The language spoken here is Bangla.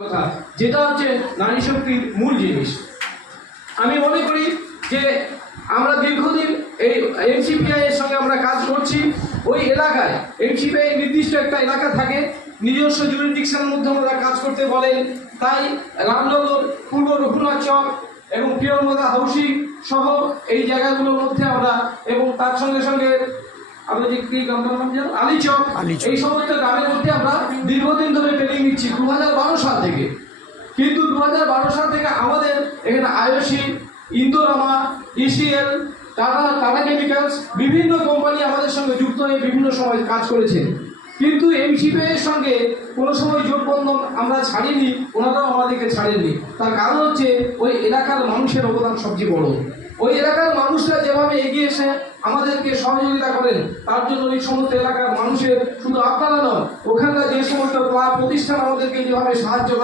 কথা যেটা হচ্ছে নারী শক্তির মূল জিনিস। আমি মনে করি যে আমরা দীর্ঘদিন এই এমসিপিআই এর সঙ্গে আমরা কাজ করছি। ওই এলাকায় এমসিপিআই নির্দিষ্ট একটা এলাকা থাকে, নিজস্ব জুরিডিকশনের মধ্যে আমরা কাজ করতে বলেন। তাই রামনগর, পূর্ব রঘুনাথ চক এবং প্রিয়ঙ্গদা হাউসিং সহ এই জায়গাগুলোর মধ্যে আমরা, এবং তার সঙ্গে সঙ্গে আমরা যে কি গ্রামটার নাম জানো, আলীচক, এই সমস্ত গ্রামের মধ্যে আমরা দীর্ঘদিন ধরে ট্রেনিং নিচ্ছি 2012 সাল থেকে। কিন্তু 2012 সাল থেকে আমাদের এখানে আইওসি, ইন্দোরামা, ইসিএল, টাটা কেমিক্যালস, বিভিন্ন কোম্পানি আমাদের সঙ্গে যুক্ত হয়ে বিভিন্ন সময় কাজ করেছেন। কিন্তু এমসিপিআই এর সঙ্গে কোনো সময় জোটবন্ধন আমরা ছাড়িনি, ওনারাও আমাদেরকে ছাড়েননি। তার কারণ হচ্ছে ওই এলাকার মানুষের অবদান সবচেয়ে বড়। ওই এলাকার মানুষরা যেভাবে এগিয়ে এসে আমাদেরকে সহযোগিতা করেন, তার জন্য ওই সমস্ত এলাকার মানুষের, শুধু আপনারা নয়, ওখানকার যে সমস্ত ক্লাব প্রতিষ্ঠান আমাদেরকে যেভাবে সাহায্য